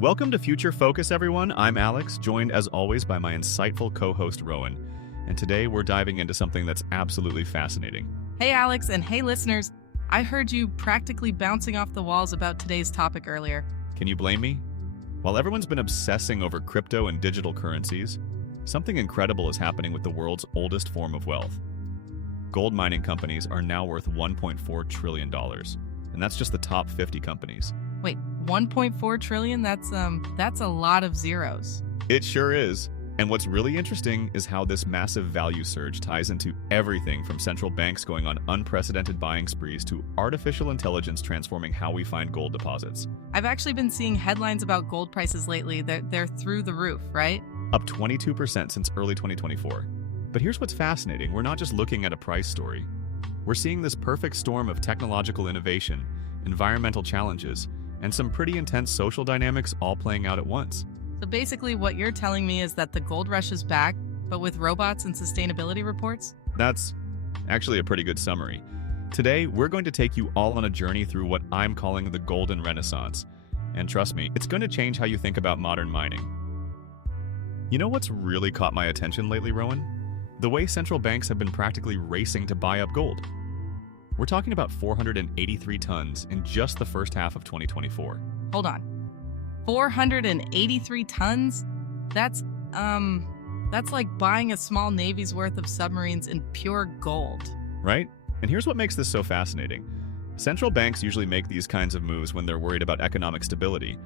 Welcome to Future Focus, everyone. I'm Alex, joined as always by my insightful co-host Rowan. And today we're diving into something that's absolutely fascinating. Hey Alex, and hey listeners. I heard you practically bouncing off the walls about today's topic earlier. Can you blame me? While everyone's been obsessing over crypto and digital currencies, something incredible is happening with the world's oldest form of wealth. Gold mining companies are now worth $1.4 trillion, and that's just the top 50 companies. Wait, 1.4 trillion? That's a lot of zeros. It sure is. And what's really interesting is how this massive value surge ties into everything from central banks going on unprecedented buying sprees to artificial intelligence transforming how we find gold deposits. I've actually been seeing headlines about gold prices lately. They're through the roof, right? Up 22% since early 2024. But here's what's fascinating. We're not just looking at a price story. We're seeing this perfect storm of technological innovation, environmental challenges, and some pretty intense social dynamics all playing out at once. So basically what you're telling me is that the gold rush is back, but with robots and sustainability reports? That's actually a pretty good summary. Today, we're going to take you all on a journey through what I'm calling the Golden Renaissance. And trust me, it's going to change how you think about modern mining. You know what's really caught my attention lately, Rowan? The way central banks have been practically racing to buy up gold. We're talking about 483 tons in just the first half of 2024. Hold on. 483 tons? That's like buying a small navy's worth of submarines in pure gold. Right? And here's what makes this so fascinating. Central banks usually make these kinds of moves when they're worried about economic stability.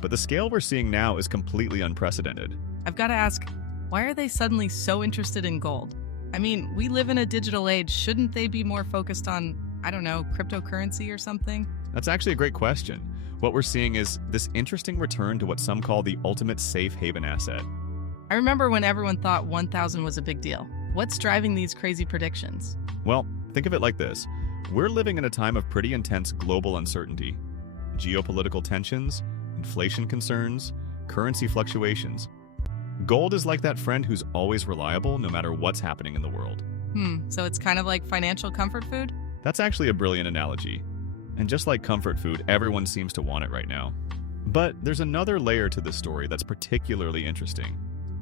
But the scale we're seeing now is completely unprecedented. I've got to ask, why are they suddenly so interested in gold? I mean, we live in a digital age. Shouldn't they be more focused on, I don't know, cryptocurrency or something? That's actually a great question. What we're seeing is this interesting return to what some call the ultimate safe haven asset. I remember when everyone thought 1,000 was a big deal. What's driving these crazy predictions? Well, think of it like this. We're living in a time of pretty intense global uncertainty. Geopolitical tensions, inflation concerns, currency fluctuations. Gold is like that friend who's always reliable no matter what's happening in the world. So it's kind of like financial comfort food? That's actually a brilliant analogy. And just like comfort food, everyone seems to want it right now. But there's another layer to this story that's particularly interesting.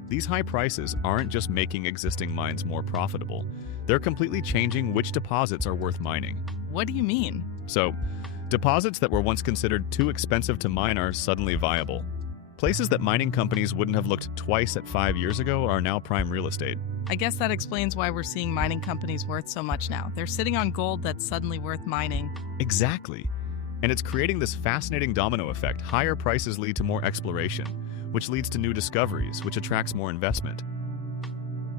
These high prices aren't just making existing mines more profitable. They're completely changing which deposits are worth mining. What do you mean? So, deposits that were once considered too expensive to mine are suddenly viable. Places that mining companies wouldn't have looked twice at 5 years ago are now prime real estate. I guess that explains why we're seeing mining companies worth so much now. They're sitting on gold that's suddenly worth mining. Exactly. And it's creating this fascinating domino effect. Higher prices lead to more exploration, which leads to new discoveries, which attracts more investment.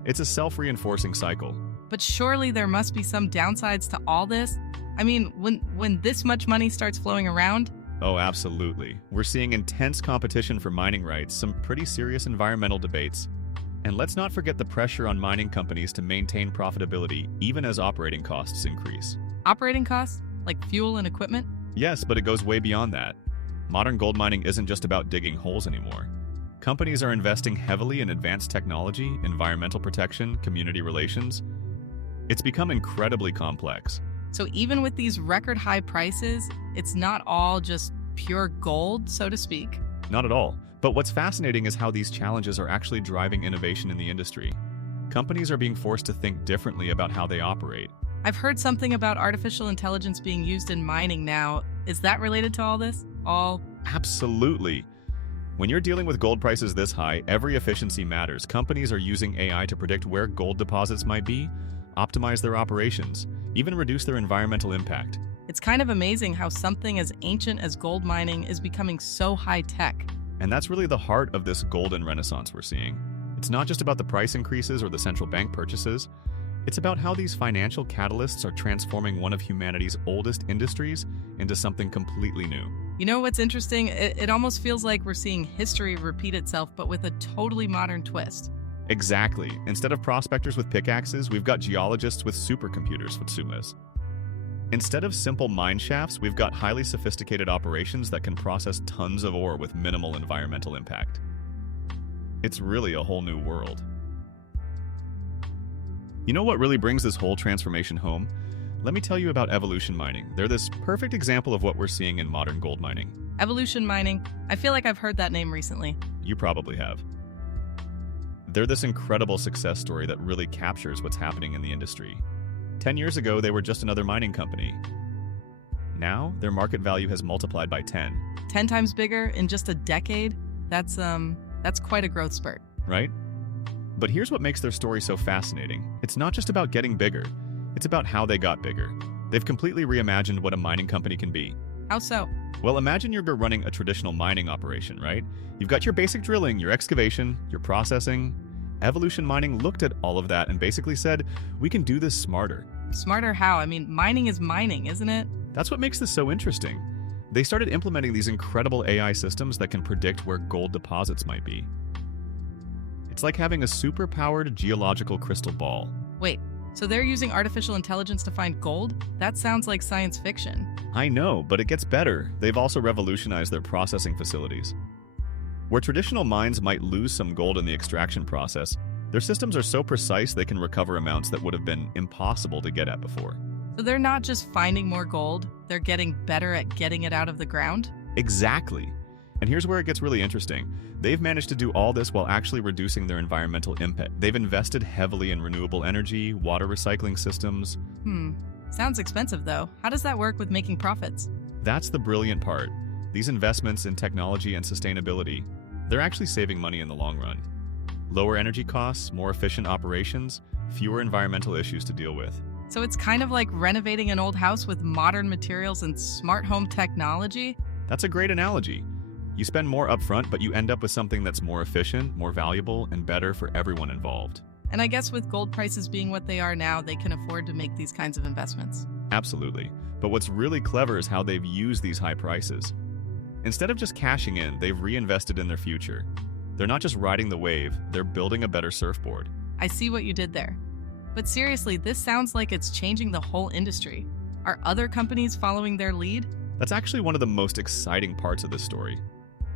It's a self-reinforcing cycle. But surely there must be some downsides to all this? I mean, when this much money starts flowing around? Oh, absolutely. We're seeing intense competition for mining rights, some pretty serious environmental debates. And let's not forget the pressure on mining companies to maintain profitability even as operating costs increase. Operating costs? Like fuel and equipment? Yes, but it goes way beyond that. Modern gold mining isn't just about digging holes anymore. Companies are investing heavily in advanced technology, environmental protection, community relations. It's become incredibly complex. So even with these record high prices, it's not all just pure gold, so to speak. Not at all. But what's fascinating is how these challenges are actually driving innovation in the industry. Companies are being forced to think differently about how they operate. I've heard something about artificial intelligence being used in mining now. Is that related to all this? Absolutely. When you're dealing with gold prices this high, every efficiency matters. Companies are using AI to predict where gold deposits might be, optimize their operations, even reduce their environmental impact. It's kind of amazing how something as ancient as gold mining is becoming so high-tech. And that's really the heart of this golden renaissance we're seeing. It's not just about the price increases or the central bank purchases. It's about how these financial catalysts are transforming one of humanity's oldest industries into something completely new. You know what's interesting? It almost feels like we're seeing history repeat itself, but with a totally modern twist. Exactly. Instead of prospectors with pickaxes, we've got geologists with supercomputers, Futsumas. Instead of simple mine shafts, we've got highly sophisticated operations that can process tons of ore with minimal environmental impact. It's really a whole new world. You know what really brings this whole transformation home? let me tell you about evolution mining. They're this perfect example of what we're seeing in modern gold mining. Evolution mining. I feel like I've heard that name recently. You probably have. They're this incredible success story that really captures what's happening in the industry. 10 years ago, they were just another mining company. Now, their market value has multiplied by 10. 10 times bigger in just a decade? That's quite a growth spurt. Right? But here's what makes their story so fascinating. It's not just about getting bigger. It's about how they got bigger. They've completely reimagined what a mining company can be. How so? Well, imagine you're running a traditional mining operation, right? You've got your basic drilling, your excavation, your processing. Evolution Mining looked at all of that and basically said, we can do this smarter. Smarter how? I mean, mining is mining, isn't it? That's what makes this so interesting. They started implementing these incredible AI systems that can predict where gold deposits might be. It's like having a super-powered geological crystal ball. Wait, so they're using artificial intelligence to find gold? That sounds like science fiction. I know, but it gets better. They've also revolutionized their processing facilities. Where traditional mines might lose some gold in the extraction process, their systems are so precise they can recover amounts that would have been impossible to get at before. So they're not just finding more gold, they're getting better at getting it out of the ground? Exactly. And here's where it gets really interesting. They've managed to do all this while actually reducing their environmental impact. They've invested heavily in renewable energy, water recycling systems. Sounds expensive though. How does that work with making profits? That's the brilliant part. These investments in technology and sustainability, they're actually saving money in the long run. Lower energy costs, more efficient operations, fewer environmental issues to deal with. So it's kind of like renovating an old house with modern materials and smart home technology? That's a great analogy. You spend more upfront, but you end up with something that's more efficient, more valuable, and better for everyone involved. And I guess with gold prices being what they are now, they can afford to make these kinds of investments. Absolutely. But what's really clever is how they've used these high prices. Instead of just cashing in, they've reinvested in their future. They're not just riding the wave, they're building a better surfboard. I see what you did there. But seriously, this sounds like it's changing the whole industry. Are other companies following their lead? That's actually one of the most exciting parts of this story.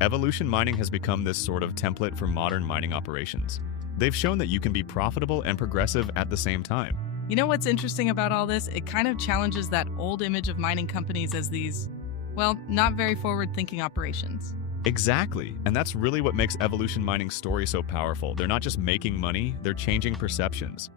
Evolution Mining has become this sort of template for modern mining operations. They've shown that you can be profitable and progressive at the same time. You know what's interesting about all this? It kind of challenges that old image of mining companies as these, well, not very forward-thinking operations. Exactly, and that's really what makes Evolution Mining's story so powerful. They're not just making money, they're changing perceptions.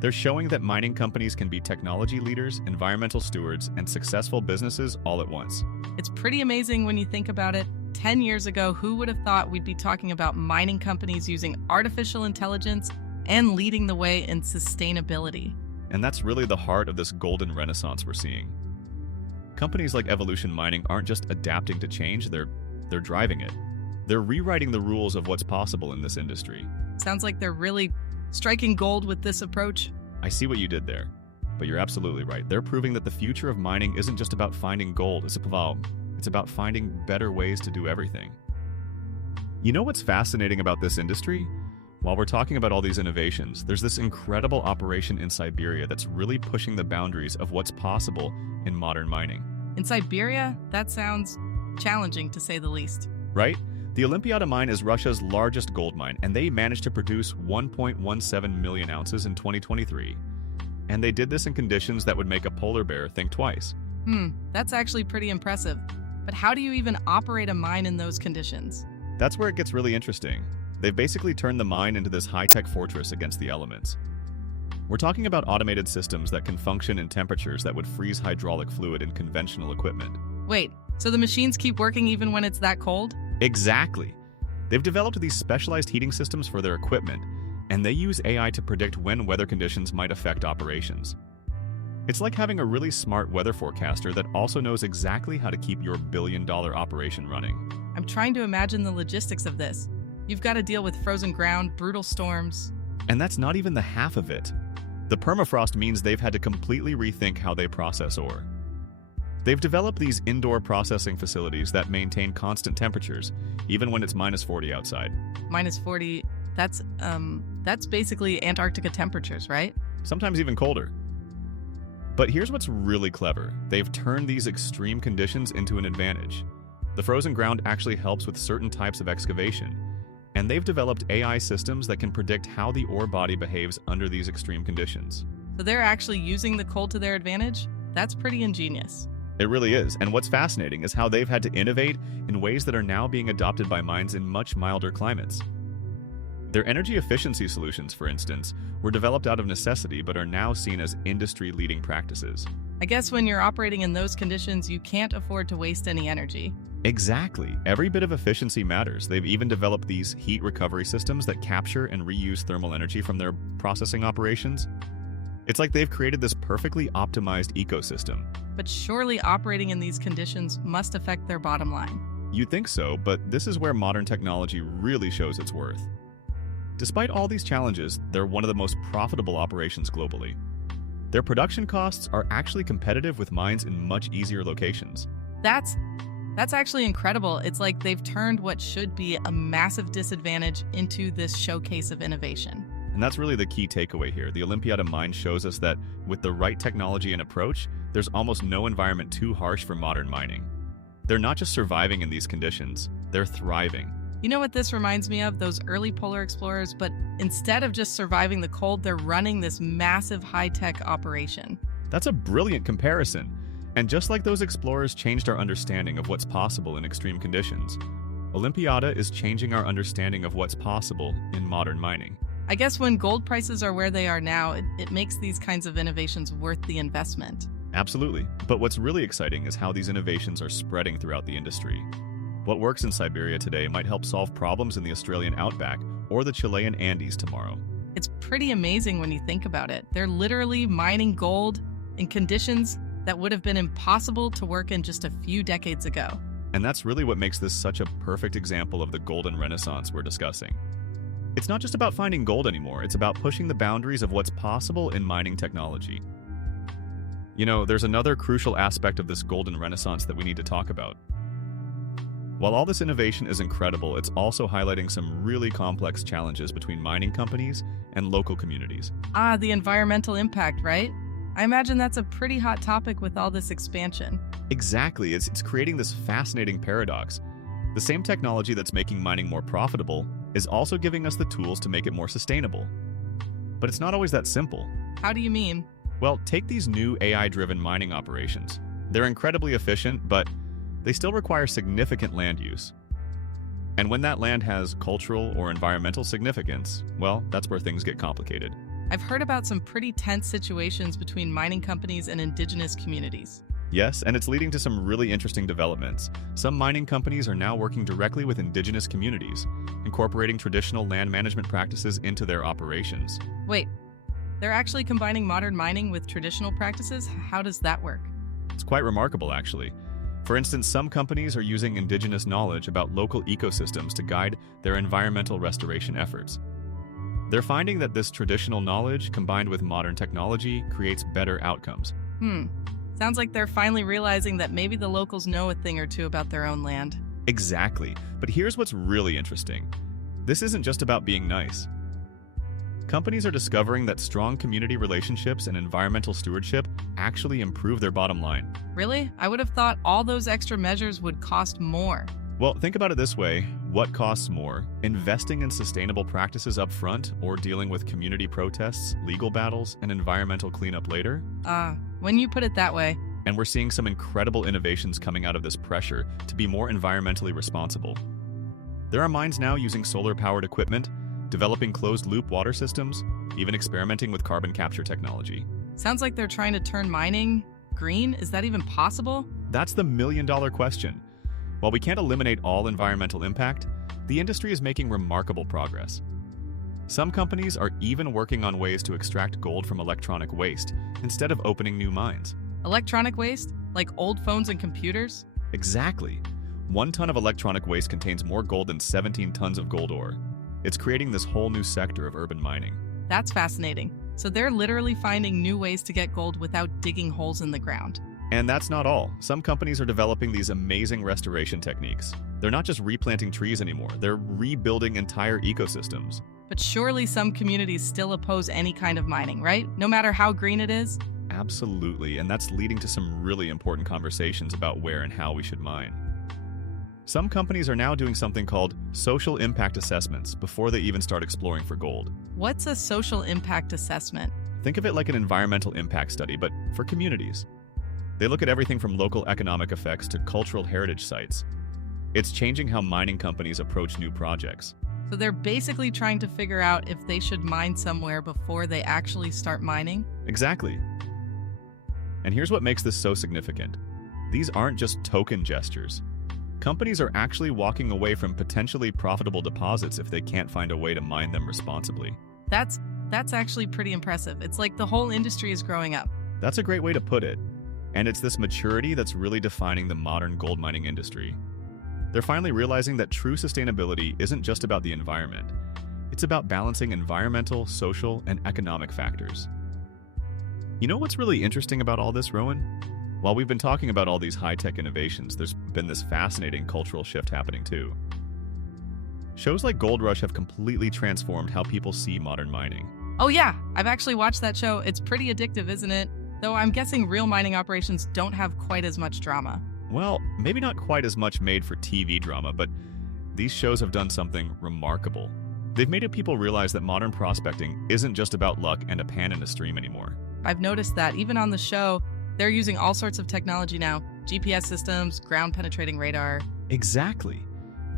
They're showing that mining companies can be technology leaders, environmental stewards, and successful businesses all at once. It's pretty amazing when you think about it. 10 years ago, who would have thought we'd be talking about mining companies using artificial intelligence and leading the way in sustainability? And that's really the heart of this golden renaissance we're seeing. Companies like Evolution Mining aren't just adapting to change, they're driving it. They're rewriting the rules of what's possible in this industry. Sounds like they're really striking gold with this approach. I see what you did there, but you're absolutely right. They're proving that the future of mining isn't just about finding gold, it's about finding better ways to do everything. You know what's fascinating about this industry? While we're talking about all these innovations, there's this incredible operation in Siberia that's really pushing the boundaries of what's possible in modern mining. In Siberia? That sounds challenging to say the least. Right? The Olympiada mine is Russia's largest gold mine, and they managed to produce 1.17 million ounces in 2023. And they did this in conditions that would make a polar bear think twice. That's actually pretty impressive. But how do you even operate a mine in those conditions? That's where it gets really interesting. They've basically turned the mine into this high-tech fortress against the elements. We're talking about automated systems that can function in temperatures that would freeze hydraulic fluid in conventional equipment. Wait, so the machines keep working even when it's that cold? Exactly. They've developed these specialized heating systems for their equipment, and they use AI to predict when weather conditions might affect operations. It's like having a really smart weather forecaster that also knows exactly how to keep your billion-dollar operation running. I'm trying to imagine the logistics of this. You've got to deal with frozen ground, brutal storms. And that's not even the half of it. The permafrost means they've had to completely rethink how they process ore. They've developed these indoor processing facilities that maintain constant temperatures, even when it's minus 40 outside. Minus 40, that's basically Antarctica temperatures, right? Sometimes even colder. But here's what's really clever. They've turned these extreme conditions into an advantage. The frozen ground actually helps with certain types of excavation, and they've developed AI systems that can predict how the ore body behaves under these extreme conditions. So they're actually using the cold to their advantage? That's pretty ingenious. It really is, and what's fascinating is how they've had to innovate in ways that are now being adopted by mines in much milder climates. Their energy efficiency solutions, for instance, were developed out of necessity but are now seen as industry-leading practices. I guess when you're operating in those conditions, you can't afford to waste any energy. Exactly. Every bit of efficiency matters. They've even developed these heat recovery systems that capture and reuse thermal energy from their processing operations. It's like they've created this perfectly optimized ecosystem. But surely operating in these conditions must affect their bottom line. You'd think so, but this is where modern technology really shows its worth. Despite all these challenges, they're one of the most profitable operations globally. Their production costs are actually competitive with mines in much easier locations. That's actually incredible. It's like they've turned what should be a massive disadvantage into this showcase of innovation. And that's really the key takeaway here. The Olympiada mine shows us that with the right technology and approach, there's almost no environment too harsh for modern mining. They're not just surviving in these conditions, they're thriving. You know what this reminds me of? Those early polar explorers, but instead of just surviving the cold, they're running this massive high-tech operation. That's a brilliant comparison. And just like those explorers changed our understanding of what's possible in extreme conditions, Olympiada is changing our understanding of what's possible in modern mining. I guess when gold prices are where they are now, it makes these kinds of innovations worth the investment. Absolutely. But what's really exciting is how these innovations are spreading throughout the industry. What works in Siberia today might help solve problems in the Australian outback or the Chilean Andes tomorrow. It's pretty amazing when you think about it. They're literally mining gold in conditions that would have been impossible to work in just a few decades ago. And that's really what makes this such a perfect example of the golden renaissance we're discussing. It's not just about finding gold anymore, it's about pushing the boundaries of what's possible in mining technology. You know, there's another crucial aspect of this golden renaissance that we need to talk about. While all this innovation is incredible, it's also highlighting some really complex challenges between mining companies and local communities. The environmental impact, right? I imagine that's a pretty hot topic with all this expansion. Exactly, it's creating this fascinating paradox. The same technology that's making mining more profitable is also giving us the tools to make it more sustainable. But it's not always that simple. How do you mean? Well, take these new AI-driven mining operations. They're incredibly efficient, but they still require significant land use. And when that land has cultural or environmental significance, well, that's where things get complicated. I've heard about some pretty tense situations between mining companies and indigenous communities. Yes, and it's leading to some really interesting developments. Some mining companies are now working directly with indigenous communities, incorporating traditional land management practices into their operations. Wait, they're actually combining modern mining with traditional practices? How does that work? It's quite remarkable, actually. For instance, some companies are using indigenous knowledge about local ecosystems to guide their environmental restoration efforts. They're finding that this traditional knowledge, combined with modern technology, creates better outcomes. Sounds like they're finally realizing that maybe the locals know a thing or two about their own land. Exactly. But here's what's really interesting. This isn't just about being nice. Companies are discovering that strong community relationships and environmental stewardship actually improve their bottom line. Really? I would have thought all those extra measures would cost more. Well, think about it this way. What costs more? Investing in sustainable practices up front or dealing with community protests, legal battles, and environmental cleanup later? When you put it that way. And we're seeing some incredible innovations coming out of this pressure to be more environmentally responsible. There are mines now using solar-powered equipment, developing closed-loop water systems, even experimenting with carbon capture technology. Sounds like they're trying to turn mining green. Is that even possible? That's the million-dollar question. While we can't eliminate all environmental impact, the industry is making remarkable progress. Some companies are even working on ways to extract gold from electronic waste instead of opening new mines. Electronic waste? Like old phones and computers? Exactly. 1 ton of electronic waste contains more gold than 17 tons of gold ore. It's creating this whole new sector of urban mining. That's fascinating. So they're literally finding new ways to get gold without digging holes in the ground. And that's not all. Some companies are developing these amazing restoration techniques. They're not just replanting trees anymore, they're rebuilding entire ecosystems. But surely some communities still oppose any kind of mining, right? No matter how green it is? Absolutely, and that's leading to some really important conversations about where and how we should mine. Some companies are now doing something called social impact assessments before they even start exploring for gold. What's a social impact assessment? Think of it like an environmental impact study, but for communities. They look at everything from local economic effects to cultural heritage sites. It's changing how mining companies approach new projects. So they're basically trying to figure out if they should mine somewhere before they actually start mining? Exactly. And here's what makes this so significant. These aren't just token gestures. Companies are actually walking away from potentially profitable deposits if they can't find a way to mine them responsibly. That's actually pretty impressive. It's like the whole industry is growing up. That's a great way to put it. And it's this maturity that's really defining the modern gold mining industry. They're finally realizing that true sustainability isn't just about the environment. It's about balancing environmental, social, and economic factors. You know what's really interesting about all this, Rowan? While we've been talking about all these high-tech innovations, there's been this fascinating cultural shift happening too. Shows like Gold Rush have completely transformed how people see modern mining. Oh yeah, I've actually watched that show. It's pretty addictive, isn't it? Though I'm guessing real mining operations don't have quite as much drama. Well, maybe not quite as much made for TV drama, but these shows have done something remarkable. They've made people realize that modern prospecting isn't just about luck and a pan in a stream anymore. I've noticed that even on the show, they're using all sorts of technology now. GPS systems, ground-penetrating radar. Exactly.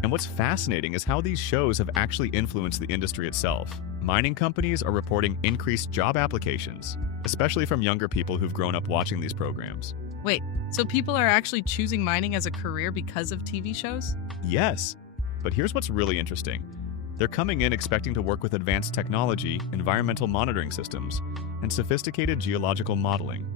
And what's fascinating is how these shows have actually influenced the industry itself. Mining companies are reporting increased job applications, especially from younger people who've grown up watching these programs. Wait, so people are actually choosing mining as a career because of TV shows? Yes. But here's what's really interesting. They're coming in expecting to work with advanced technology, environmental monitoring systems, and sophisticated geological modeling.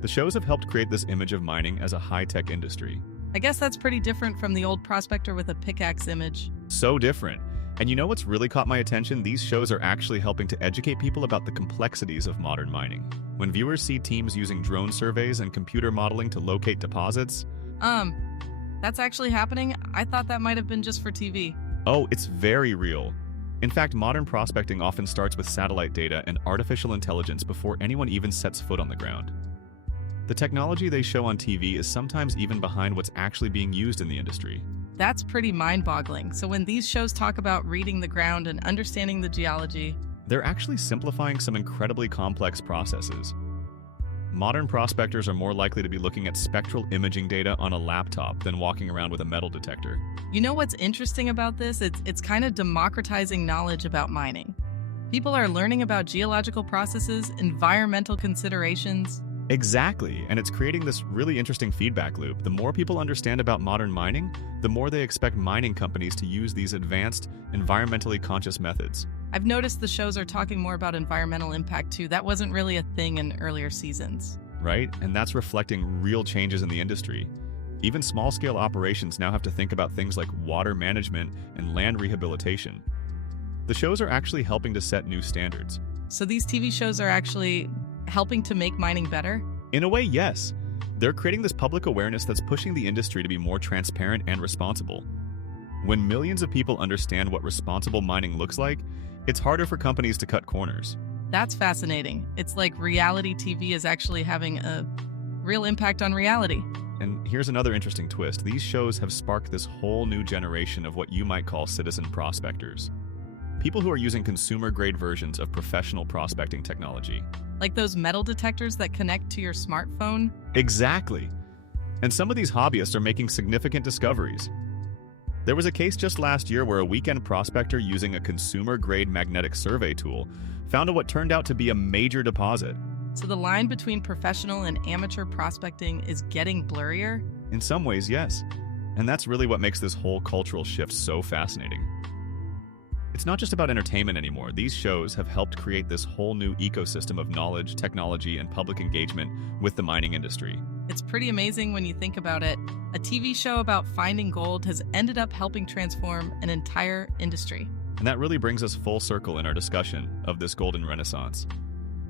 The shows have helped create this image of mining as a high-tech industry. I guess that's pretty different from the old prospector with a pickaxe image. So different. And you know what's really caught my attention? These shows are actually helping to educate people about the complexities of modern mining. When viewers see teams using drone surveys and computer modeling to locate deposits... That's actually happening? I thought that might have been just for TV. Oh, it's very real. In fact, modern prospecting often starts with satellite data and artificial intelligence before anyone even sets foot on the ground. The technology they show on TV is sometimes even behind what's actually being used in the industry. That's pretty mind-boggling. So when these shows talk about reading the ground and understanding the geology, they're actually simplifying some incredibly complex processes. Modern prospectors are more likely to be looking at spectral imaging data on a laptop than walking around with a metal detector. You know what's interesting about this? It's kind of democratizing knowledge about mining. People are learning about geological processes, environmental considerations. Exactly, and it's creating this really interesting feedback loop. The more people understand about modern mining, the more they expect mining companies to use these advanced, environmentally conscious methods. I've noticed the shows are talking more about environmental impact too. That wasn't really a thing in earlier seasons. Right? And that's reflecting real changes in the industry. Even small-scale operations now have to think about things like water management and land rehabilitation. The shows are actually helping to set new standards. So these TV shows are actually helping to make mining better? In a way, yes. They're creating this public awareness that's pushing the industry to be more transparent and responsible. When millions of people understand what responsible mining looks like, it's harder for companies to cut corners. That's fascinating. It's like reality TV is actually having a real impact on reality. And here's another interesting twist. These shows have sparked this whole new generation of what you might call citizen prospectors. People who are using consumer-grade versions of professional prospecting technology. Like those metal detectors that connect to your smartphone? Exactly. And some of these hobbyists are making significant discoveries. There was a case just last year where a weekend prospector using a consumer-grade magnetic survey tool found what turned out to be a major deposit. So the line between professional and amateur prospecting is getting blurrier? In some ways, yes. And that's really what makes this whole cultural shift so fascinating. It's not just about entertainment anymore. These shows have helped create this whole new ecosystem of knowledge, technology, and public engagement with the mining industry. It's pretty amazing when you think about it. A TV show about finding gold has ended up helping transform an entire industry. And that really brings us full circle in our discussion of this golden renaissance.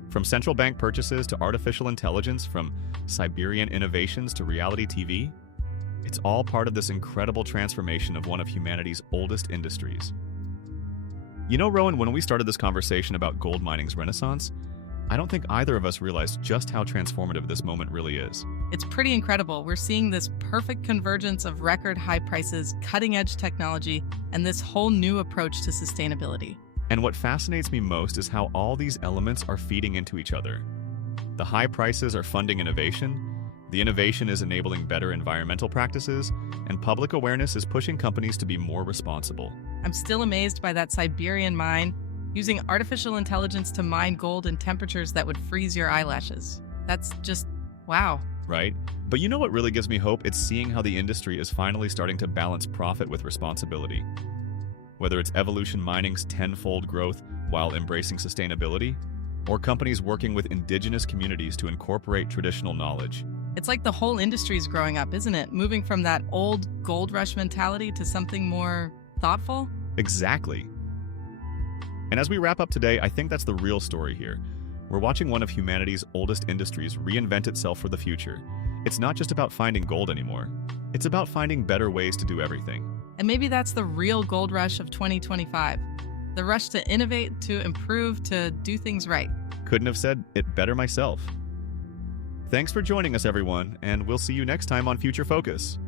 From central bank purchases to artificial intelligence, from Siberian innovations to reality TV, it's all part of this incredible transformation of one of humanity's oldest industries. You know, Rowan, when we started this conversation about gold mining's renaissance, I don't think either of us realized just how transformative this moment really is. It's pretty incredible. We're seeing this perfect convergence of record high prices, cutting-edge technology, and this whole new approach to sustainability. And what fascinates me most is how all these elements are feeding into each other. The high prices are funding innovation, The innovation is enabling better environmental practices, and public awareness is pushing companies to be more responsible. I'm still amazed by that Siberian mine using artificial intelligence to mine gold in temperatures that would freeze your eyelashes. That's just wow. Right? But you know what really gives me hope? It's seeing how the industry is finally starting to balance profit with responsibility. Whether it's Evolution Mining's tenfold growth while embracing sustainability, or companies working with indigenous communities to incorporate traditional knowledge. It's like the whole industry's growing up, isn't it? Moving from that old gold rush mentality to something more thoughtful? Exactly. And as we wrap up today, I think that's the real story here. We're watching one of humanity's oldest industries reinvent itself for the future. It's not just about finding gold anymore. It's about finding better ways to do everything. And maybe that's the real gold rush of 2025. The rush to innovate, to improve, to do things right. Couldn't have said it better myself. Thanks for joining us, everyone, and we'll see you next time on Future Focus.